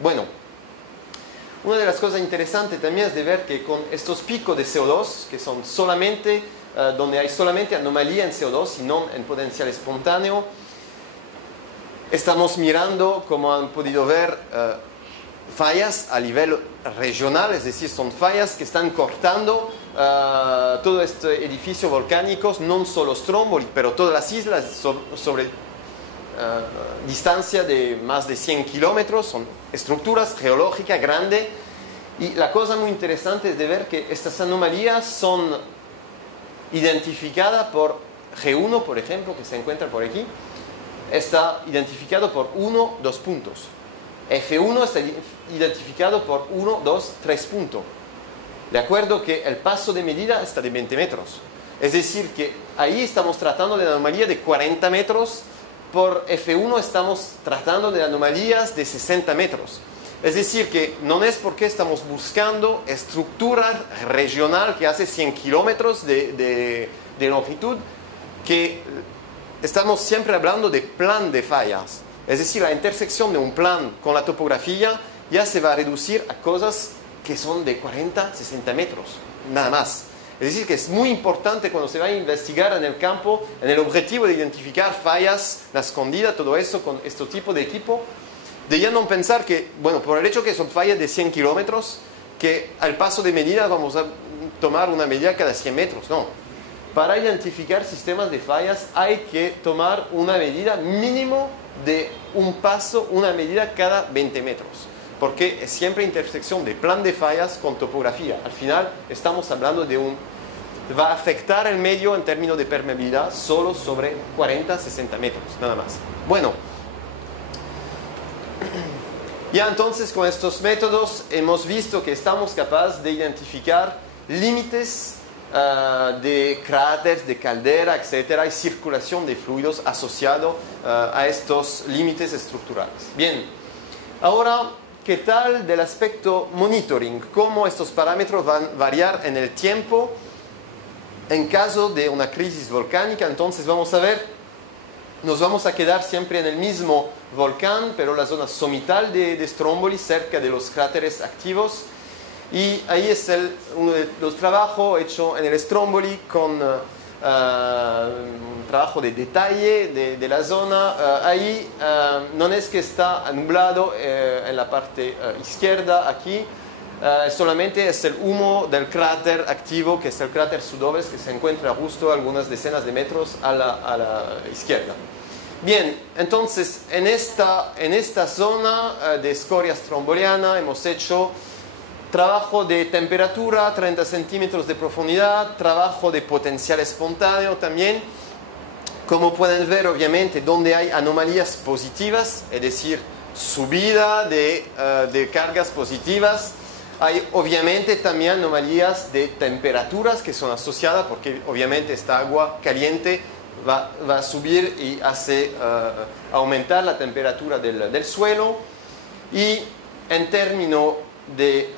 Bueno, una de las cosas interesantes también es de ver que con estos picos de CO2, que son solamente, donde hay solamente anomalía en CO2 y no en potencial espontáneo, estamos mirando, como han podido ver, fallas a nivel regional, es decir, son fallas que están cortando todo este edificio volcánico, no solo Stromboli, pero todas las islas sobre distancia de más de 100 kilómetros, son estructuras geológicas grandes, y la cosa muy interesante es de ver que estas anomalías son identificadas por G1, por ejemplo, que se encuentra por aquí, está identificado por 1, 2 puntos. F1 está identificado por 1, 2, 3 puntos. De acuerdo que el paso de medida está de 20 metros. Es decir, que ahí estamos tratando de anomalía de 40 metros, por F1 estamos tratando de anomalías de 60 metros. Es decir, que no es porque estamos buscando estructura regional que hace 100 kilómetros de longitud, que estamos siempre hablando de plan de fallas. Es decir, la intersección de un plan con la topografía ya se va a reducir a cosas que son de 40, 60 metros, nada más. Es decir, que es muy importante cuando se va a investigar en el campo, en el objetivo de identificar fallas, la escondida, todo eso, con este tipo de equipo, de ya no pensar que, bueno, por el hecho que son fallas de 100 kilómetros, que al paso de medida vamos a tomar una medida cada 100 metros, no. Para identificar sistemas de fallas hay que tomar una medida mínimo de un paso, una medida cada 20 metros. Porque es siempre intersección de plan de fallas con topografía. Al final estamos hablando de va a afectar el medio en términos de permeabilidad solo sobre 40, 60 metros, nada más. Bueno, ya entonces con estos métodos hemos visto que estamos capaces de identificar límites de cráteres, de caldera, etcétera, y circulación de fluidos asociado a estos límites estructurales. Bien, ahora, ¿qué tal del aspecto monitoring? ¿Cómo estos parámetros van a variar en el tiempo en caso de una crisis volcánica? Entonces vamos a ver, nos vamos a quedar siempre en el mismo volcán, pero la zona somital de Stromboli, cerca de los cráteres activos. Y ahí es uno de los trabajos hechos en el Stromboli con un trabajo de detalle de la zona. Ahí no es que está nublado en la parte izquierda aquí, solamente es el humo del cráter activo, que es el cráter Sudovec, que se encuentra justo a algunas decenas de metros a la izquierda. Bien, entonces en esta zona de escoria stromboliana hemos hecho trabajo de temperatura, 30 centímetros de profundidad, trabajo de potencial espontáneo también. Como pueden ver, obviamente, donde hay anomalías positivas, es decir, subida de cargas positivas, hay obviamente también anomalías de temperaturas que son asociadas, porque obviamente esta agua caliente va a subir y hace aumentar la temperatura del suelo. Y en términos de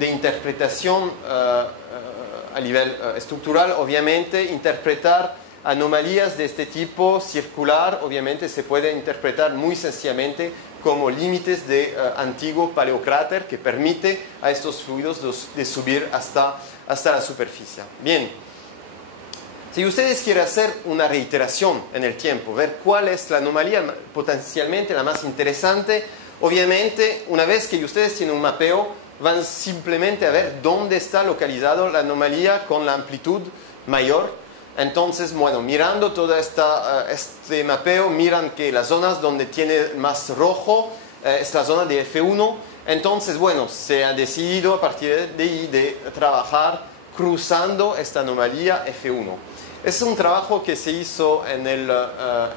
interpretación a nivel estructural, obviamente, interpretar anomalías de este tipo circular, obviamente, se puede interpretar muy sencillamente como límites de antiguo paleocráter que permite a estos fluidos de subir hasta la superficie. Bien, si ustedes quieren hacer una reiteración en el tiempo, ver cuál es la anomalía potencialmente la más interesante, obviamente, una vez que ustedes tienen un mapeo, van simplemente a ver dónde está localizado la anomalía con la amplitud mayor. Entonces, bueno, mirando todo este mapeo, miran que las zonas donde tiene más rojo es la zona de F1. Entonces, bueno, se ha decidido a partir de ahí de trabajar cruzando esta anomalía F1. Es un trabajo que se hizo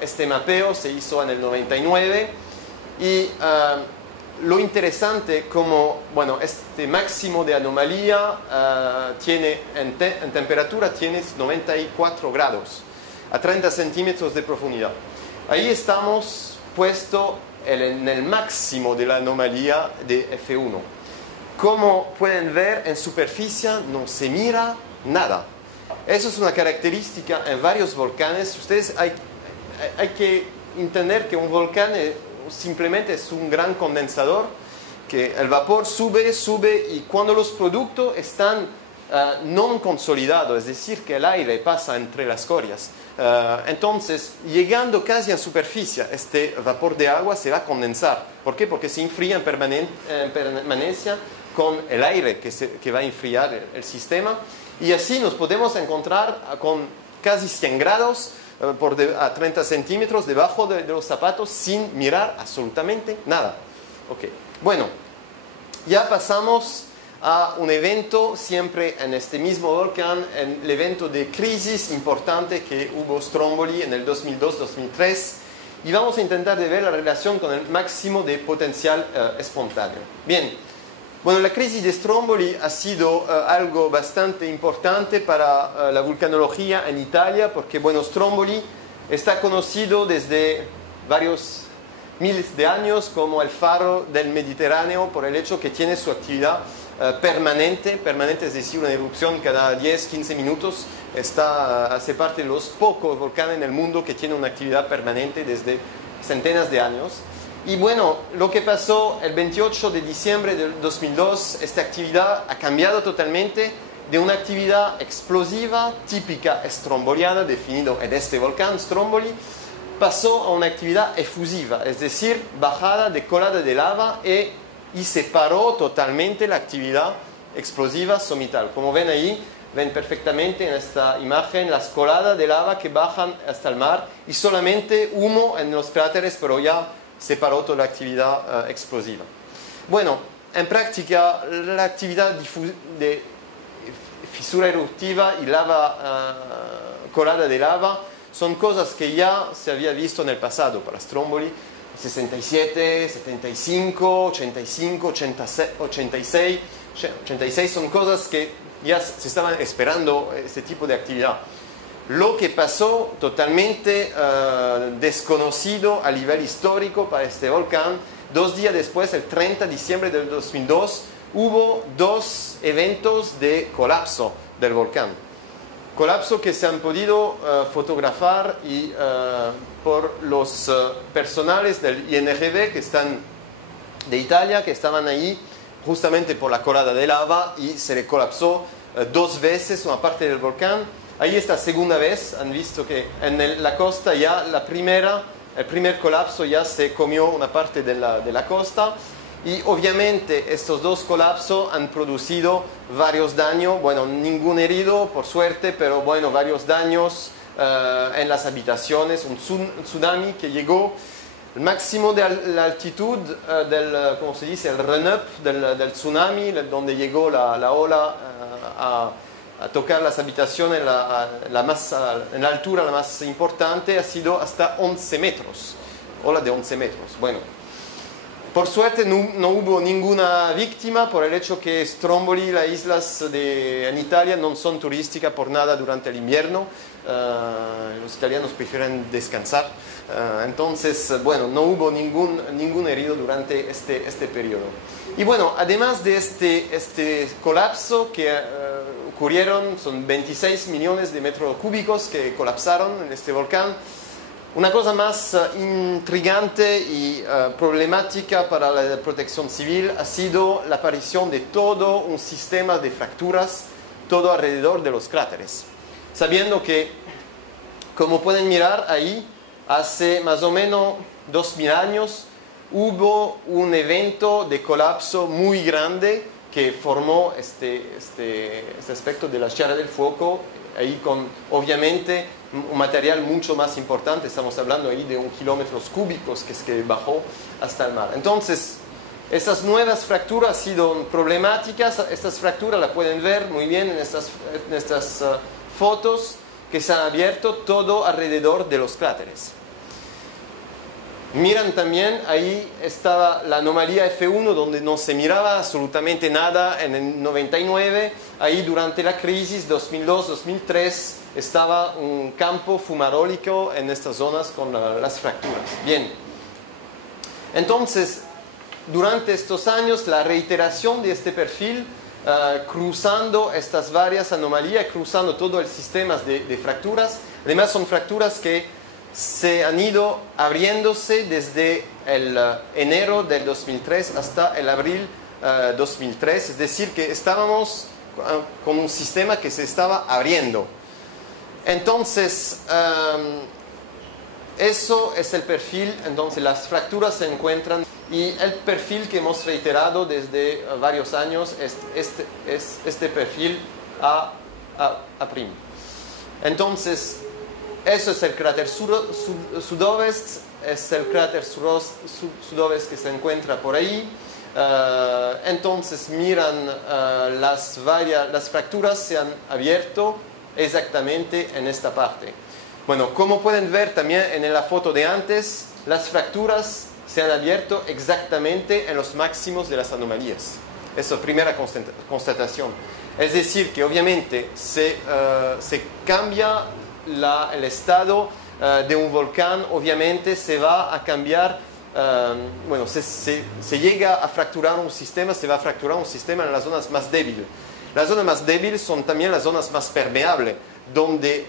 este mapeo se hizo en el 99. Y lo interesante, como bueno, este máximo de anomalía tiene en temperatura tiene 94 grados a 30 centímetros de profundidad. Ahí estamos puesto en el máximo de la anomalía de F1. Como pueden ver, en superficie no se mira nada. Eso es una característica en varios volcanes. Ustedes hay que entender que un volcán simplemente es un gran condensador que el vapor sube, sube y cuando los productos están no consolidados, es decir, que el aire pasa entre las escorias, entonces llegando casi a superficie, este vapor de agua se va a condensar. ¿Por qué? Porque se enfría en permanencia con el aire que va a enfriar el sistema, y así nos podemos encontrar con casi 100 grados a 30 centímetros debajo de los zapatos sin mirar absolutamente nada. Okay. Bueno, ya pasamos a un evento siempre en este mismo volcán, en el evento de crisis importante que hubo Stromboli en el 2002-2003, y vamos a intentar de ver la relación con el máximo de potencial espontáneo. Bien, bueno, la crisis de Stromboli ha sido algo bastante importante para la vulcanología en Italia, porque bueno, Stromboli está conocido desde varios miles de años como el faro del Mediterráneo por el hecho que tiene su actividad permanente, es decir, una erupción cada 10-15 minutos. Hace parte de los pocos volcanes en el mundo que tienen una actividad permanente desde centenas de años. Y bueno, lo que pasó el 28 de diciembre del 2002, esta actividad ha cambiado totalmente de una actividad explosiva típica stromboliana, definido en este volcán Stromboli, pasó a una actividad efusiva, es decir, bajada de colada de lava y separó totalmente la actividad explosiva somital. Como ven ahí, ven perfectamente en esta imagen las coladas de lava que bajan hasta el mar y solamente humo en los cráteres, pero ya separó toda la actividad explosiva. Bueno, en práctica, la actividad de fisura eruptiva y colada de lava son cosas que ya se había visto en el pasado para Stromboli, 67, 75, 85, 86, 86 son cosas que ya se estaban esperando este tipo de actividad. Lo que pasó totalmente desconocido a nivel histórico para este volcán, 2 días después, el 30 de diciembre del 2002, hubo 2 eventos de colapso del volcán. Colapso que se han podido fotografar por los personales del INGB que están de Italia, que estaban ahí justamente por la colada de lava y se le colapsó 2 veces una parte del volcán. Ahí esta segunda vez han visto que en la costa ya el primer colapso ya se comió una parte de la costa. Y obviamente estos 2 colapsos han producido varios daños, bueno, ningún herido por suerte, pero bueno, varios daños en las habitaciones, un tsunami que llegó, el máximo de la altitud ¿cómo se dice?, el run-up del tsunami, donde llegó la ola a tocar las habitaciones en la altura la más importante, ha sido hasta 11 metros, ola de 11 metros, bueno. Por suerte no hubo ninguna víctima por el hecho que Stromboli, las islas en Italia no son turísticas por nada durante el invierno. Los italianos prefieren descansar. Entonces, bueno, no hubo ningún herido durante este periodo. Y bueno, además de este colapso que ocurrieron, son 26 millones de metros cúbicos que colapsaron en este volcán. Una cosa más intrigante y problemática para la protección civil ha sido la aparición de todo un sistema de fracturas todo alrededor de los cráteres. Sabiendo que, como pueden mirar ahí, hace más o menos 2000 años hubo un evento de colapso muy grande que formó este aspecto de la Sierra del Fuoco, ahí con obviamente un material mucho más importante, estamos hablando ahí de 1 kilómetros cúbicos que bajó hasta el mar. Entonces, estas nuevas fracturas han sido problemáticas. Estas fracturas las pueden ver muy bien en estas fotos que se han abierto todo alrededor de los cráteres. Miran también, ahí estaba la anomalía F1 donde no se miraba absolutamente nada en el 99. Ahí durante la crisis 2002-2003 estaba un campo fumarólico en estas zonas con las fracturas. Bien, entonces durante estos años la reiteración de este perfil cruzando estas varias anomalías, cruzando todo el sistema de fracturas. Además son fracturas que se han ido abriéndose desde el enero del 2003 hasta el abril 2003, es decir, que estábamos con un sistema que se estaba abriendo. Entonces, eso es el perfil, entonces las fracturas se encuentran y el perfil que hemos reiterado desde varios años es este perfil A'. Entonces, eso es el cráter sudovest, es el cráter sudovest que se encuentra por ahí. Entonces, miran, las fracturas se han abierto exactamente en esta parte. Bueno, como pueden ver también en la foto de antes, las fracturas se han abierto exactamente en los máximos de las anomalías. Esa es la primera constatación. Es decir, que obviamente se cambia el estado de un volcán, obviamente se va a cambiar, bueno, se llega a fracturar un sistema, se va a fracturar un sistema en las zonas más débiles. Las zonas más débiles son también las zonas más permeables, donde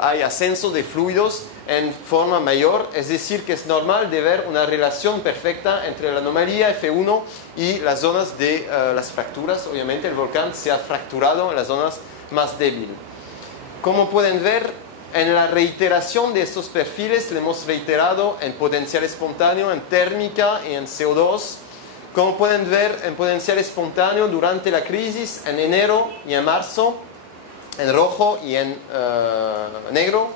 hay ascenso de fluidos en forma mayor, es decir, que es normal de ver una relación perfecta entre la anomalía F1 y las zonas de las fracturas. Obviamente el volcán se ha fracturado en las zonas más débiles. Como pueden ver, en la reiteración de estos perfiles le hemos reiterado en potencial espontáneo, en térmica y en CO2. Como pueden ver, en potencial espontáneo durante la crisis, en enero y en marzo, en rojo y en negro,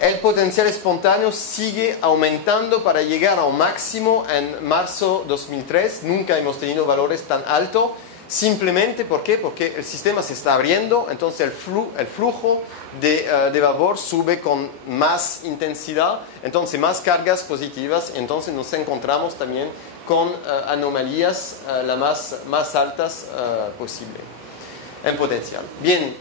el potencial espontáneo sigue aumentando para llegar a un máximo en marzo 2003. Nunca hemos tenido valores tan altos. Simplemente, ¿por qué? Porque el sistema se está abriendo, entonces el flujo de vapor sube con más intensidad, entonces más cargas positivas, entonces nos encontramos también con anomalías las más altas posible en potencial. Bien,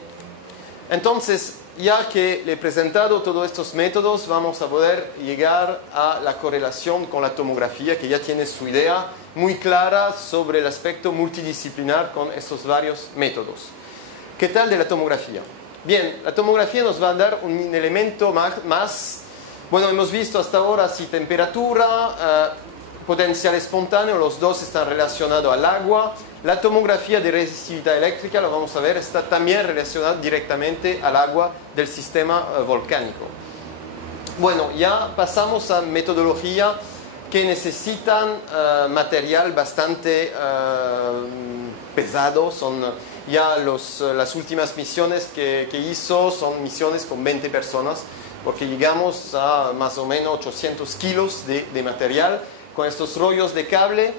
entonces ya que le he presentado todos estos métodos, vamos a poder llegar a la correlación con la tomografía, que ya tiene su idea muy clara sobre el aspecto multidisciplinar con estos varios métodos. ¿Qué tal de la tomografía? Bien, la tomografía nos va a dar un elemento más, bueno, hemos visto hasta ahora si temperatura, potencial espontáneo, los dos están relacionados al agua. La tomografía de resistividad eléctrica, lo vamos a ver, está también relacionada directamente al agua del sistema volcánico. Bueno, ya pasamos a metodología que necesitan material bastante pesado. Son ya las últimas misiones que hizo, son misiones con 20 personas, porque llegamos a más o menos 800 kilos de material con estos rollos de cable.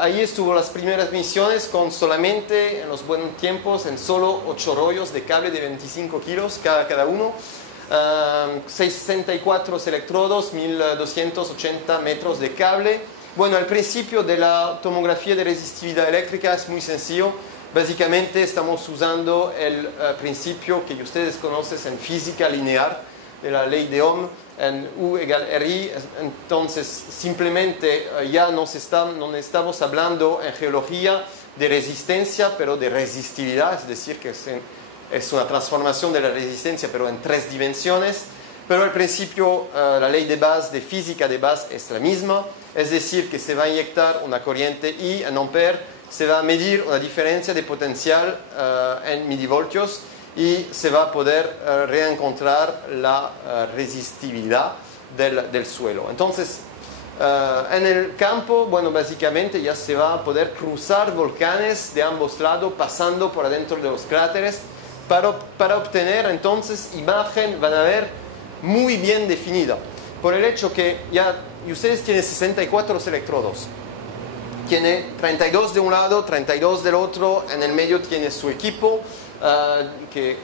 Ahí estuvo las primeras misiones con solamente, en los buenos tiempos, en solo 8 rollos de cable de 25 kilos cada uno. 64 electrodos, 1280 metros de cable. Bueno, el principio de la tomografía de resistividad eléctrica es muy sencillo. Básicamente estamos usando el principio que ustedes conocen en física lineal, de la ley de Ohm, en U = RI. Entonces simplemente ya no estamos hablando en geología de resistencia, pero de resistividad, es decir, que es una transformación de la resistencia, pero en 3 dimensiones. Pero el principio, la ley de base, de física de base, es la misma, es decir, que se va a inyectar una corriente I en ampere, se va a medir una diferencia de potencial en milivoltios, y se va a poder reencontrar la resistividad del suelo. Entonces, en el campo, bueno, básicamente ya se va a poder cruzar volcanes de ambos lados, pasando por adentro de los cráteres, para obtener entonces imagen, van a ver, muy bien definida. Por el hecho que y ustedes tienen 64 electrodos. Tiene 32 de un lado, 32 del otro, en el medio tiene su equipo, que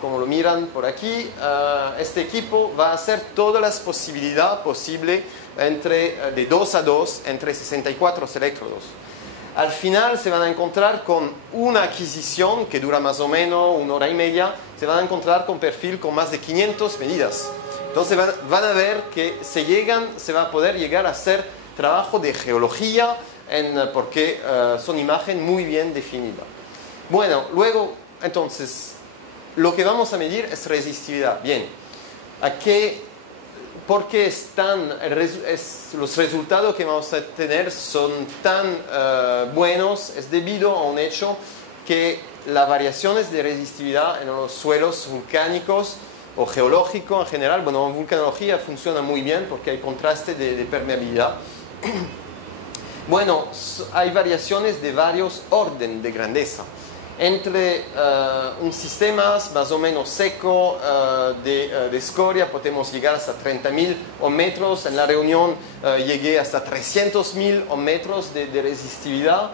como lo miran por aquí, este equipo va a hacer todas las posibilidades posibles de 2 a 2 entre 64 electrodos. Al final se van a encontrar con una adquisición que dura más o menos 1 hora y media, se van a encontrar con perfil con más de 500 medidas. Entonces van a ver que se va a poder llegar a hacer trabajo de geología, porque son imagen muy bien definida. Bueno, luego, entonces, lo que vamos a medir es resistividad. Bien, ¿a qué porque los resultados que vamos a tener son tan buenos, es debido a un hecho que las variaciones de resistividad en los suelos volcánicos o geológicos en general, bueno, en vulcanología funciona muy bien porque hay contraste de permeabilidad. Bueno, hay variaciones de varios órdenes de grandeza. Entre un sistema más o menos seco de escoria podemos llegar hasta 30.000 ohmmetros. En la reunión llegué hasta 300.000 ohmmetros de resistividad.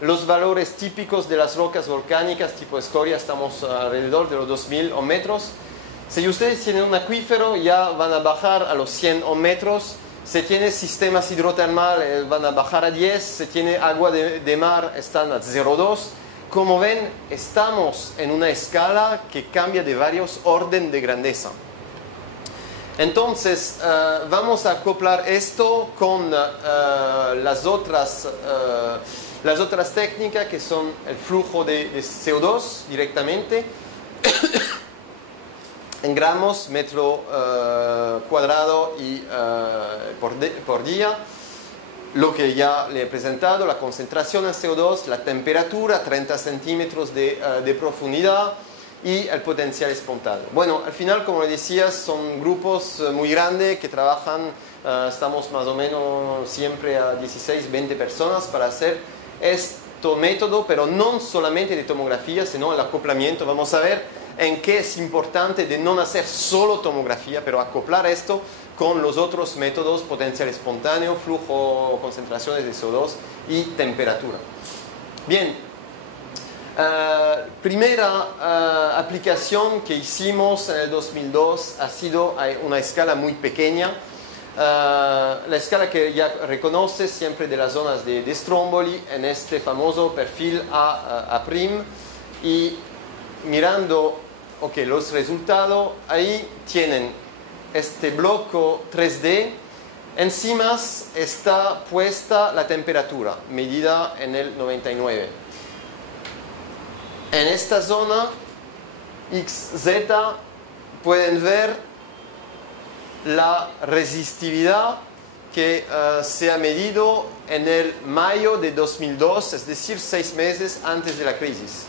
Los valores típicos de las rocas volcánicas tipo escoria estamos alrededor de los 2.000 ohmmetros. Si ustedes tienen un acuífero ya van a bajar a los 100 ohmmetros. Si tiene sistemas hidrotermales van a bajar a 10. Si tiene agua de mar están a 0,2. Como ven, estamos en una escala que cambia de varios órdenes de grandeza. Entonces, vamos a acoplar esto con las otras técnicas que son el flujo de CO2 directamente en gramos metro cuadrado y por día. Lo que ya le he presentado, la concentración en CO2, la temperatura, 30 centímetros de profundidad y el potencial espontáneo. Bueno, al final, como le decía, son grupos muy grandes que trabajan, estamos más o menos siempre a 16, 20 personas para hacer este método, pero no solamente de tomografía, sino el acoplamiento. Vamos a ver en qué es importante de no hacer solo tomografía, pero acoplar esto con los otros métodos, potencial espontáneo, flujo, concentraciones de CO2 y temperatura. Bien, primera aplicación que hicimos en el 2002 ha sido a una escala muy pequeña. La escala que ya reconoce siempre de las zonas de Stromboli en este famoso perfil A', y mirando los resultados, ahí tienen este bloque 3D, encima está puesta la temperatura, medida en el 99. En esta zona XZ pueden ver la resistividad que se ha medido en el mayo de 2002, es decir, 6 meses antes de la crisis.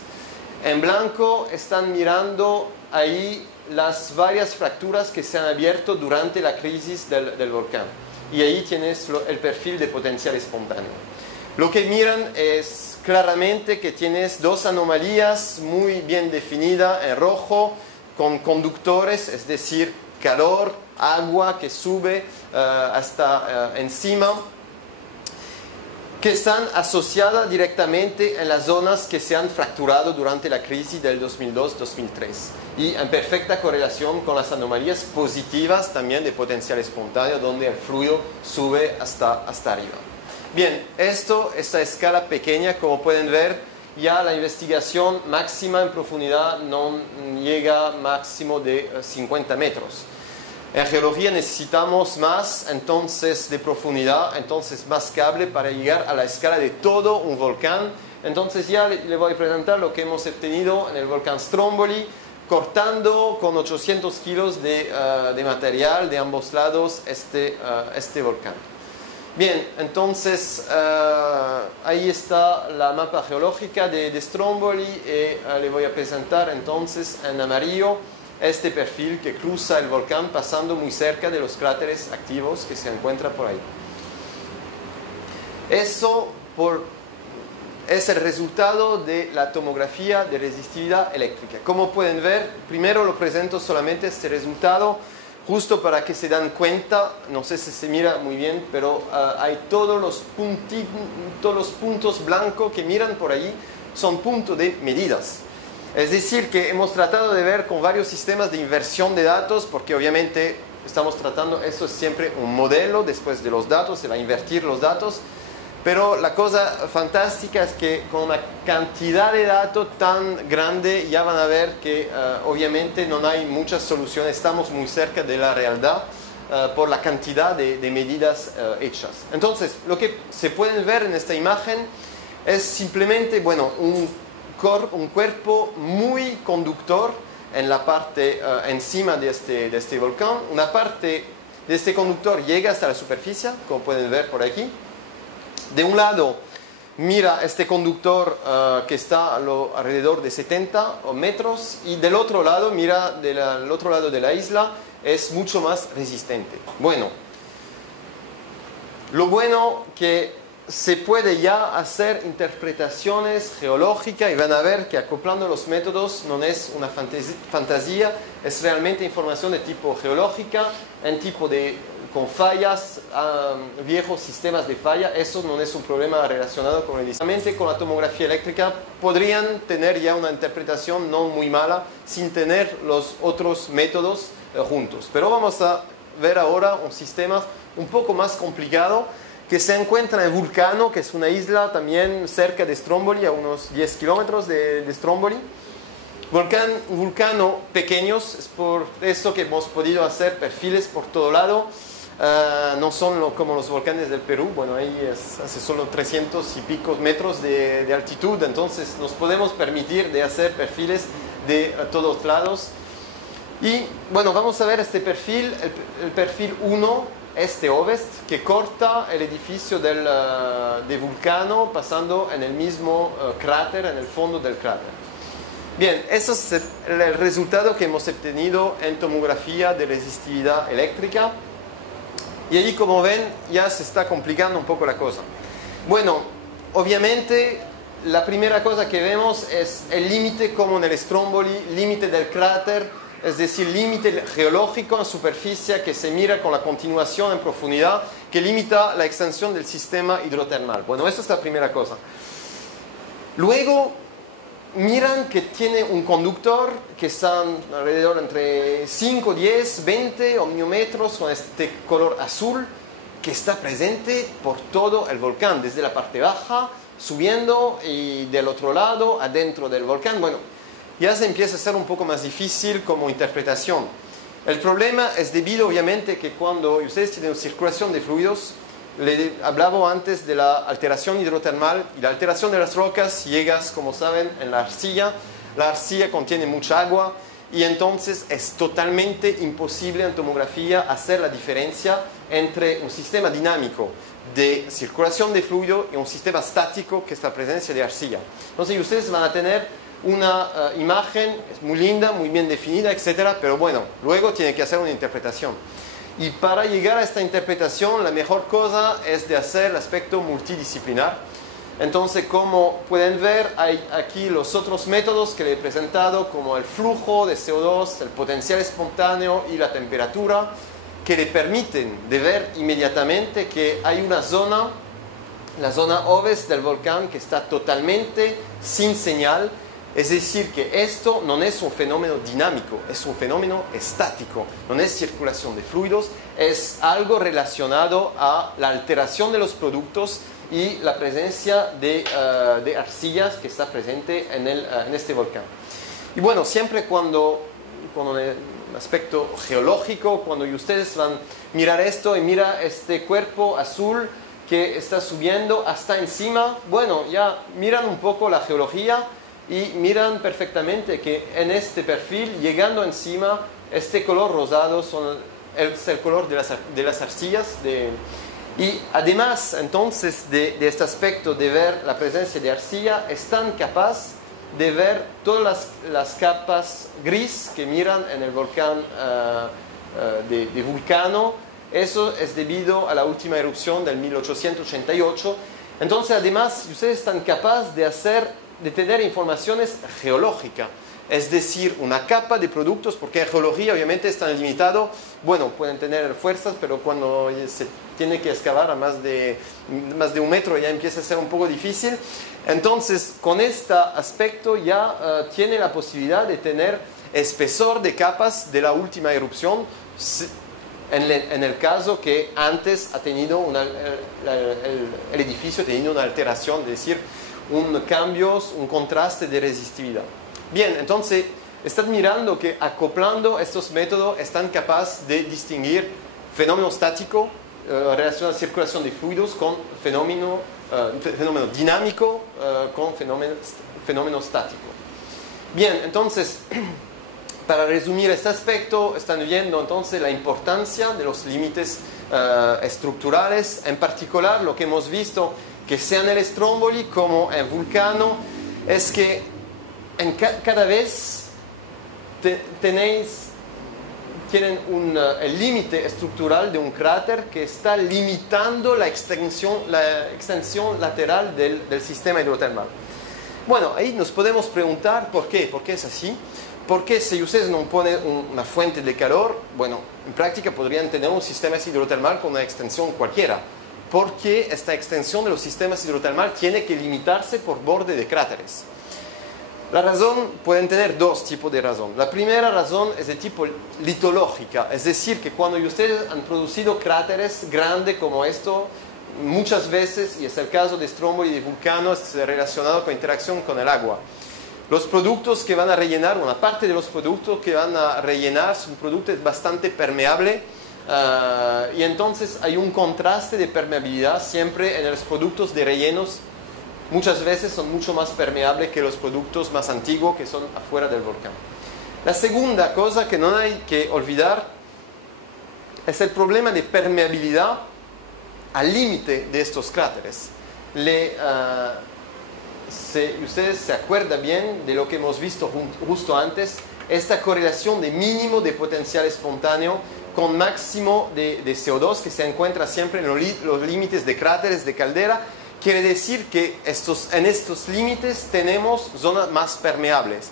En blanco están mirando ahí las varias fracturas que se han abierto durante la crisis del volcán. Y ahí tienes el perfil de potencial espontáneo. Lo que miran es claramente que tienes dos anomalías muy bien definidas en rojo, con conductores, es decir, calor, agua que sube hasta encima, que están asociadas directamente en las zonas que se han fracturado durante la crisis del 2002-2003 y en perfecta correlación con las anomalías positivas también de potencial espontáneo, donde el fluido sube hasta arriba. Bien, esta escala pequeña, como pueden ver, ya la investigación máxima en profundidad no llega máximo de 50 metros. En geología necesitamos más entonces de profundidad, entonces más cable para llegar a la escala de todo un volcán. Entonces ya le voy a presentar lo que hemos obtenido en el volcán Stromboli, cortando con 800 kilos de material de ambos lados este volcán. Bien, entonces ahí está la mapa geológica de Stromboli y le voy a presentar entonces en amarillo este perfil que cruza el volcán pasando muy cerca de los cráteres activos que se encuentran por ahí. Eso es el resultado de la tomografía de resistividad eléctrica. Como pueden ver, primero lo presento solamente este resultado, justo para que se dan cuenta, no sé si se mira muy bien, pero hay todos los puntos blancos que miran por allí, son puntos de medidas. Es decir, que hemos tratado de ver con varios sistemas de inversión de datos, porque obviamente estamos tratando, esto es siempre un modelo, después de los datos se va a invertir los datos, pero la cosa fantástica es que con una cantidad de datos tan grande ya van a ver que obviamente no hay muchas soluciones, estamos muy cerca de la realidad por la cantidad de medidas hechas. Entonces, lo que se pueden ver en esta imagen es simplemente, bueno, un cuerpo muy conductor en la parte encima de este volcán, una parte de este conductor llega hasta la superficie, como pueden ver por aquí. De un lado mira este conductor que está alrededor de 70 metros, y del otro lado mira del otro lado de la isla, es mucho más resistente. Bueno, lo bueno que se puede ya hacer interpretaciones geológicas, y van a ver que acoplando los métodos no es una fantasía, es realmente información de tipo geológica, en tipo de con fallas, viejos sistemas de falla. Eso no es un problema relacionado con el diseño. Con la tomografía eléctrica podrían tener ya una interpretación no muy mala sin tener los otros métodos juntos. Pero vamos a ver ahora un sistema un poco más complicado que se encuentra en Vulcano, que es una isla también cerca de Stromboli, a unos 10 kilómetros de Stromboli. Vulcano pequeños, es por eso que hemos podido hacer perfiles por todo lado. No son como los volcanes del Perú, bueno, ahí hace solo 300 y pico metros de altitud, entonces nos podemos permitir de hacer perfiles de todos lados. Y bueno, vamos a ver este perfil, el perfil 1, este ovest, que corta el edificio de Vulcano pasando en el mismo cráter, en el fondo del cráter. Bien, ese es el resultado que hemos obtenido en tomografía de resistividad eléctrica. Y allí, como ven, ya se está complicando un poco la cosa. Bueno, obviamente la primera cosa que vemos es el límite, como en el Stromboli, límite del cráter, es decir, límite geológico en superficie que se mira con la continuación en profundidad, que limita la extensión del sistema hidrotermal. Bueno, esa es la primera cosa. Luego miran que tiene un conductor que está alrededor entre 5, 10, 20 ohmiómetros con este color azul que está presente por todo el volcán, desde la parte baja, subiendo, y del otro lado, adentro del volcán. Bueno, ya se empieza a ser un poco más difícil como interpretación. El problema es debido, obviamente, que cuando ustedes tienen circulación de fluidos, le hablaba antes de la alteración hidrotermal, y la alteración de las rocas llega, como saben, en la arcilla. La arcilla contiene mucha agua, y entonces es totalmente imposible en tomografía hacer la diferencia entre un sistema dinámico de circulación de fluido y un sistema estático, que es la presencia de arcilla. Entonces ustedes van a tener una imagen muy linda, muy bien definida, etc. Pero bueno, luego tienen que hacer una interpretación. Y para llegar a esta interpretación, la mejor cosa es de hacer el aspecto multidisciplinar. Entonces, como pueden ver, hay aquí los otros métodos que le he presentado, como el flujo de CO2, el potencial espontáneo y la temperatura, que le permiten de ver inmediatamente que hay una zona, la zona ovest del volcán, que está totalmente sin señal. Es decir, que esto no es un fenómeno dinámico, es un fenómeno estático, no es circulación de fluidos, es algo relacionado a la alteración de los productos y la presencia de arcillas que está presente en este volcán. Y bueno, siempre cuando el aspecto geológico, cuando ustedes van a mirar esto y mira este cuerpo azul que está subiendo hasta encima, bueno, ya miran un poco la geología, y miran perfectamente que en este perfil, llegando encima, este color rosado es el color de las arcillas. Y además, entonces, de este aspecto de ver la presencia de arcilla, están capaces de ver todas las capas gris que miran en el volcán de Vulcano. Eso es debido a la última erupción del 1888. Entonces, además, ustedes están capaces de tener informaciones geológicas, es decir, una capa de productos, porque en geología obviamente están limitados, bueno, pueden tener fuerzas, pero cuando se tiene que excavar a más de 1 metro ya empieza a ser un poco difícil. Entonces, con este aspecto ya tiene la posibilidad de tener espesor de capas de la última erupción, en el caso que antes ha tenido el edificio ha tenido una alteración, es decir, un cambio, un contraste de resistividad. Bien, entonces están mirando que acoplando estos métodos están capaces de distinguir fenómeno estático relacionado a la circulación de fluidos con fenómeno dinámico con fenómeno estático. Bien, entonces Para resumir este aspecto, están viendo entonces la importancia de los límites estructurales, en particular lo que hemos visto que sea en el Stromboli como en Vulcano, es que cada vez tienen el límite estructural de un cráter que está limitando la extensión lateral del sistema hidrotermal. Bueno, ahí nos podemos preguntar por qué es así. Porque si ustedes no ponen una fuente de calor, bueno, en práctica podrían tener un sistema hidrotermal con una extensión cualquiera. Porque esta extensión de los sistemas hidrotermales tiene que limitarse por borde de cráteres. La razón, pueden tener dos tipos de razón. La primera razón es de tipo litológica, es decir, que cuando ustedes han producido cráteres grandes como esto, muchas veces, y es el caso de Stromboli y de Vulcano, es relacionado con interacción con el agua. Los productos que van a rellenar, una parte de los productos que van a rellenar son productos bastante permeables y entonces hay un contraste de permeabilidad siempre en los productos de rellenos. Muchas veces son mucho más permeables que los productos más antiguos que son afuera del volcán. La segunda cosa que no hay que olvidar es el problema de permeabilidad al límite de estos cráteres. Si ustedes se acuerdan bien de lo que hemos visto justo antes, esta correlación de mínimo de potencial espontáneo con máximo de CO2 que se encuentra siempre en los límites de cráteres de caldera, quiere decir que en estos límites tenemos zonas más permeables.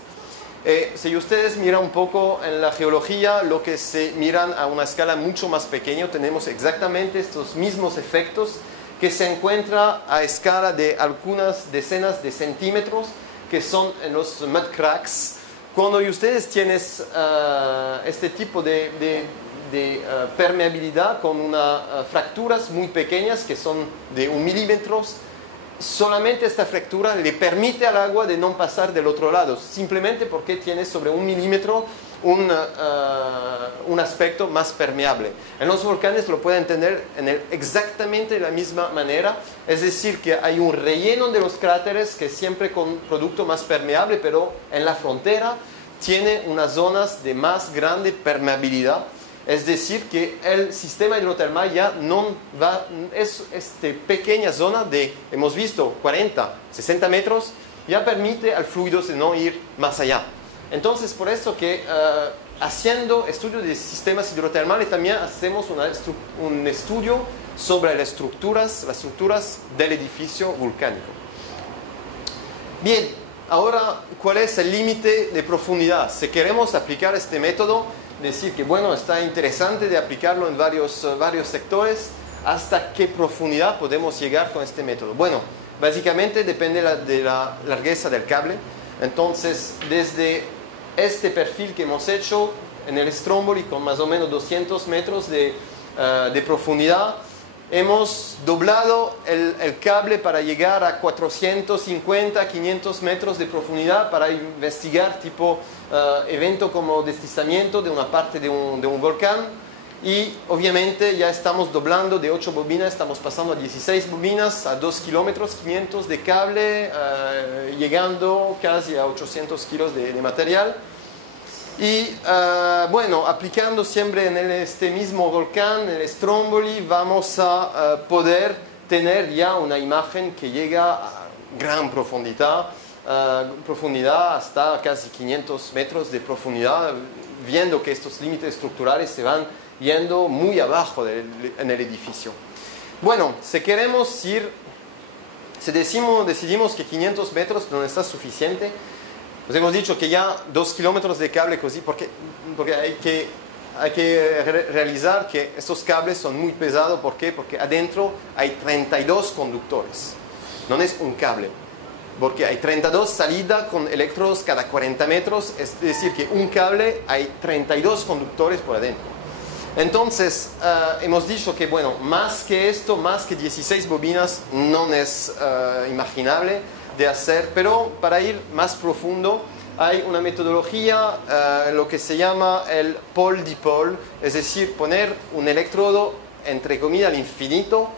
Si ustedes miran un poco en la geología, lo que se miran a una escala mucho más pequeña, tenemos exactamente estos mismos efectos que se encuentra a escala de algunas decenas de centímetros, que son en los mud cracks. Cuando ustedes tienen este tipo de permeabilidad con fracturas muy pequeñas, que son de 1 milímetro, solamente esta fractura le permite al agua de no pasar del otro lado, simplemente porque tiene sobre 1 milímetro un aspecto más permeable. En los volcanes lo pueden tener exactamente de la misma manera, es decir, que hay un relleno de los cráteres que siempre con producto más permeable, pero en la frontera tiene unas zonas de más grande permeabilidad. Es decir, que el sistema hidrotermal ya no va, es esta pequeña zona de, hemos visto, 40, 60 metros, ya permite al fluido de no ir más allá. Entonces, por eso que haciendo estudios de sistemas hidrotermales también hacemos un estudio sobre las estructuras del edificio volcánico. Bien, ahora, ¿cuál es el límite de profundidad? Si queremos aplicar este método, decir que bueno, está interesante de aplicarlo en varios sectores, ¿hasta qué profundidad podemos llegar con este método? Bueno, básicamente depende de la largueza del cable. Entonces, desde este perfil que hemos hecho en el Stromboli con más o menos 200 metros de profundidad, hemos doblado el cable para llegar a 450, 500 metros de profundidad para investigar tipo evento como deslizamiento de una parte de un volcán. Y obviamente ya estamos doblando de 8 bobinas, estamos pasando a 16 bobinas, a 2 kilómetros 500 de cable, llegando casi a 800 kilos de material. Y bueno, aplicando siempre en este mismo volcán, el Stromboli, vamos a poder tener ya una imagen que llega a gran profundidad hasta casi 500 metros de profundidad, viendo que estos límites estructurales se van yendo muy abajo en el edificio. Bueno, si queremos ir, si decidimos que 500 metros no está suficiente, nos hemos dicho que ya 2 kilómetros de cable, porque hay que realizar que estos cables son muy pesados. ¿Por qué? Porque adentro hay 32 conductores, no es un cable, porque hay 32 salidas con electrodos cada 40 metros, es decir, que un cable hay 32 conductores por adentro. Entonces, hemos dicho que, bueno, más que esto, más que 16 bobinas, no es imaginable de hacer, pero para ir más profundo hay una metodología, lo que se llama el pole-dipole, es decir, poner un electrodo entre comillas al infinito,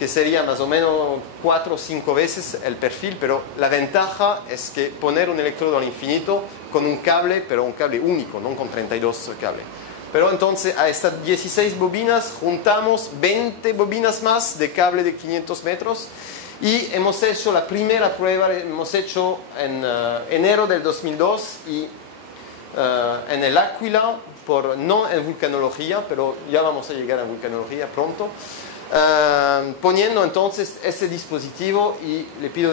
que sería más o menos 4 o 5 veces el perfil, pero la ventaja es que poner un electrodo al infinito con un cable, pero un cable único, no con 32 cables. Pero entonces a estas 16 bobinas juntamos 20 bobinas más de cable de 500 metros y hemos hecho la primera prueba, hemos hecho en enero del 2002 y en el Aquila, no en vulcanología, pero ya vamos a llegar a vulcanología pronto, poniendo entonces ese dispositivo y le pido,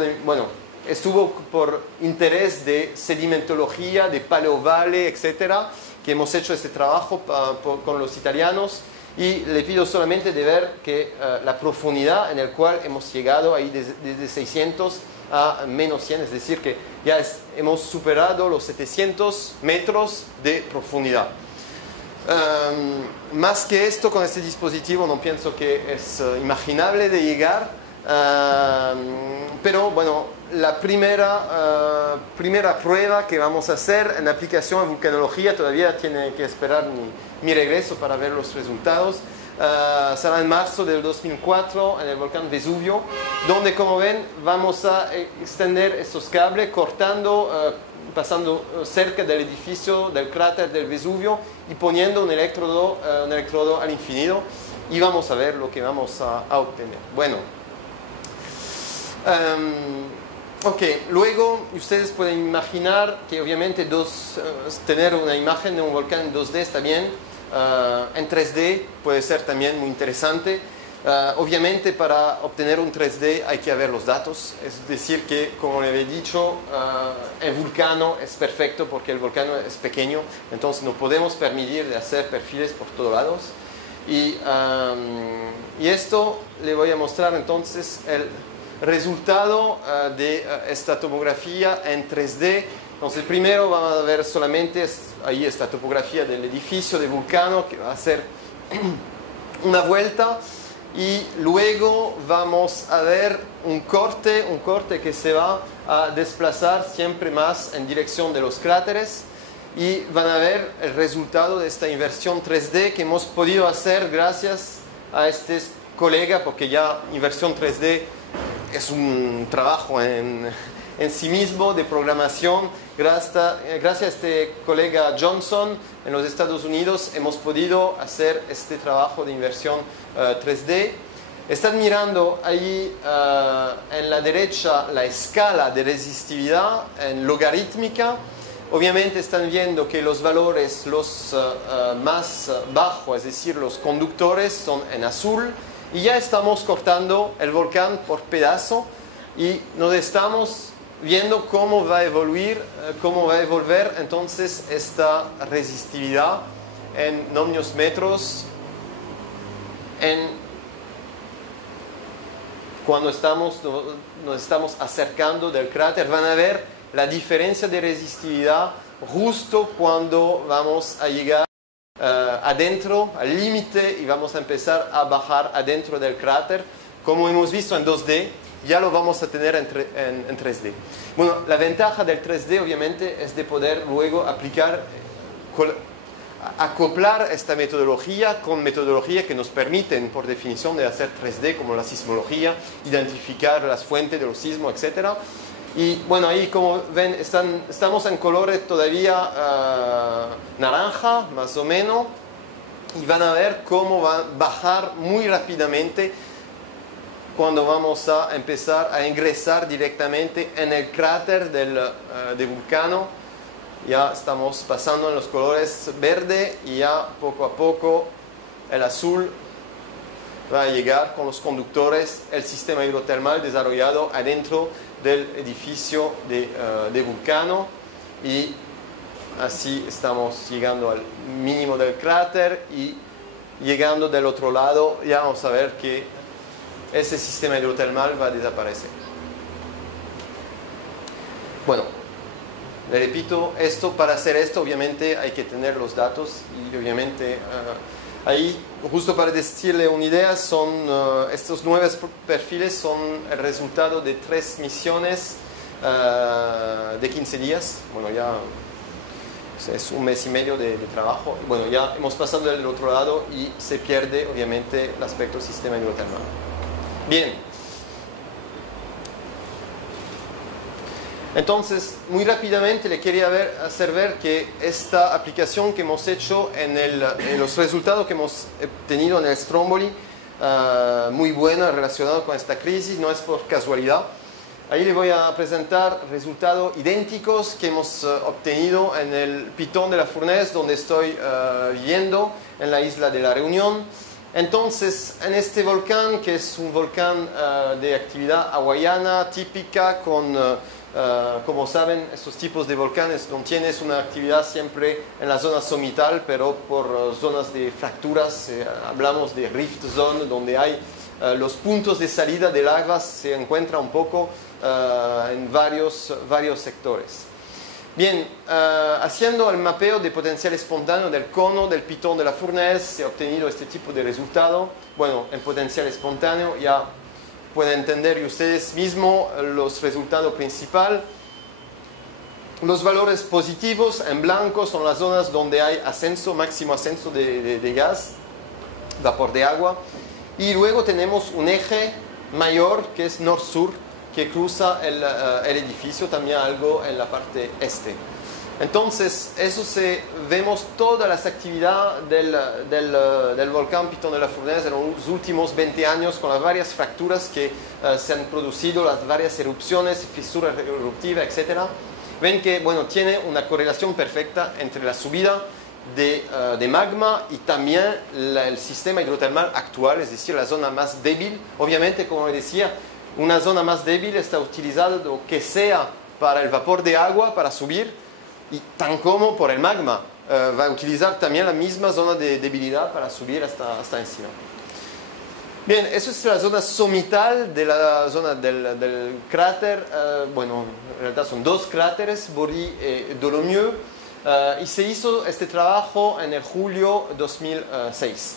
estuvo por interés de sedimentología, de paleovale, etcétera, que hemos hecho este trabajo con los italianos y le pido solamente de ver que la profundidad en la cual hemos llegado ahí desde 600 a menos 100, es decir que ya hemos superado los 700 metros de profundidad. Más que esto con este dispositivo no pienso que es imaginable de llegar, pero bueno, la primera prueba que vamos a hacer en aplicación a vulcanología, todavía tiene que esperar mi regreso para ver los resultados, será en marzo del 2004 en el volcán Vesubio, donde como ven vamos a extender estos cables pasando cerca del edificio del cráter del Vesubio y poniendo un electrodo al infinito y vamos a ver lo que vamos a obtener. Bueno, ok, luego ustedes pueden imaginar que obviamente tener una imagen de un volcán en 2D está bien, en 3D puede ser también muy interesante. Obviamente para obtener un 3D hay que ver los datos, es decir que como le he dicho, el vulcano es perfecto porque el volcán es pequeño, entonces no podemos permitir de hacer perfiles por todos lados y esto le voy a mostrar entonces el resultado de esta tomografía en 3D. Entonces primero vamos a ver solamente ahí esta topografía del edificio de Vulcano que va a hacer una vuelta y luego vamos a ver un corte que se va a desplazar siempre más en dirección de los cráteres y van a ver el resultado de esta inversión 3D que hemos podido hacer gracias a este colega, porque ya inversión 3D es un trabajo en sí mismo de programación. Gracias a este colega Johnson en los Estados Unidos hemos podido hacer este trabajo de inversión 3D. Están mirando ahí en la derecha la escala de resistividad en logarítmica. Obviamente están viendo que los valores más bajos, es decir, los conductores, son en azul. Y ya estamos cortando el volcán por pedazo y nos estamos viendo cómo va a evolver entonces esta resistividad en ohmios metros cuando nos estamos acercando del cráter. Van a ver la diferencia de resistividad justo cuando vamos a llegar adentro, al límite, y vamos a empezar a bajar adentro del cráter. Como hemos visto en 2D, ya lo vamos a tener en 3D. Bueno, la ventaja del 3D obviamente es de poder luego acoplar esta metodología con metodologías que nos permiten, por definición, de hacer 3D, como la sismología, identificar las fuentes de los sismos, etc. Y bueno, ahí como ven, estamos en colores todavía naranja, más o menos, y van a ver cómo va a bajar muy rápidamente cuando vamos a empezar a ingresar directamente en el cráter de Vulcano. Ya estamos pasando en los colores verde y ya poco a poco el azul va a llegar con los conductores, el sistema hidrotermal desarrollado adentro del edificio de Vulcano, y así estamos llegando al mínimo del cráter y llegando del otro lado ya vamos a ver que ese sistema hidrotermal va a desaparecer. Bueno, le repito, para hacer esto obviamente hay que tener los datos y obviamente ahí, justo para decirle una idea, estos 9 perfiles son el resultado de 3 misiones de 15 días. Bueno, ya es un mes y medio de trabajo. Bueno, ya hemos pasado del otro lado y se pierde obviamente el aspecto sistema hidrotermal. Bien. Entonces, muy rápidamente le quería hacer ver que esta aplicación que hemos hecho en los resultados que hemos obtenido en el Stromboli, muy buena relacionada con esta crisis, no es por casualidad. Ahí le voy a presentar resultados idénticos que hemos obtenido en el Pitón de la Fournaise, donde estoy viviendo, en la isla de la Reunión. Entonces, en este volcán, que es un volcán de actividad hawaiana típica, como saben, estos tipos de volcanes no tienen una actividad siempre en la zona somital, pero por zonas de fracturas, hablamos de rift zone, donde hay los puntos de salida de lavas se encuentran un poco en varios sectores. Bien, haciendo el mapeo de potencial espontáneo del cono del Pitón de la Fournaise, se ha obtenido este tipo de resultado. Bueno, en potencial espontáneo ya pueden entender ustedes mismos los resultados principales. Los valores positivos en blanco son las zonas donde hay ascenso, máximo ascenso de gas, vapor de agua. Y luego tenemos un eje mayor que es norte-sur, que cruza el edificio, también algo en la parte este. Entonces, vemos todas las actividades del volcán Pitón de la Fournaise en los últimos 20 años, con las varias fracturas que se han producido, las varias erupciones, fisuras eruptivas, etc. Ven que, bueno, tiene una correlación perfecta entre la subida de magma y también el sistema hidrotermal actual, es decir, la zona más débil. Obviamente, como decía, una zona más débil está utilizada lo que sea para el vapor de agua, para subir, y tan como por el magma. Va a utilizar también la misma zona de debilidad para subir hasta encima. Bien, eso es la zona somital de la zona del cráter. Bueno, en realidad son dos cráteres, Bory y Dolomieu. Y se hizo este trabajo en el julio 2006.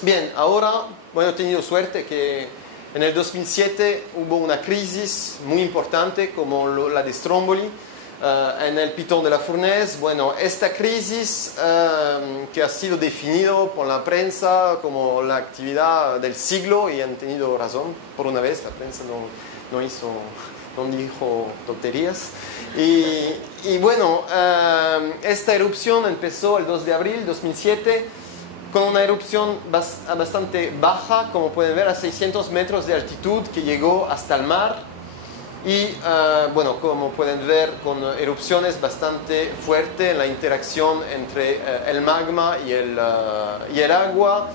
Bien, ahora, bueno, he tenido suerte que en el 2007 hubo una crisis muy importante como la de Stromboli en el Pitón de la Fournaise. Bueno, esta crisis que ha sido definido por la prensa como la actividad del siglo, y han tenido razón por una vez, la prensa no dijo tonterías. Y bueno, esta erupción empezó el 2 de abril de 2007 con una erupción bastante baja, como pueden ver, a 600 metros de altitud, que llegó hasta el mar. Y bueno, como pueden ver, con erupciones bastante fuertes en la interacción entre el magma y el agua,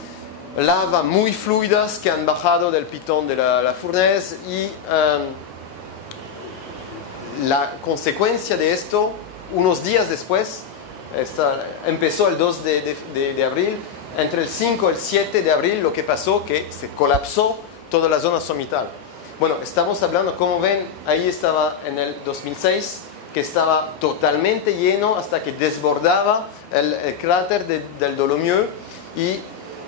lava muy fluidas que han bajado del Pitón de la Fournaise. Y la consecuencia de esto, unos días después, empezó el 2 de abril, entre el 5 y el 7 de abril lo que pasó, que se colapsó toda la zona somital. Bueno, estamos hablando, como ven, ahí estaba en el 2006, que estaba totalmente lleno hasta que desbordaba el cráter del Dolomieu, y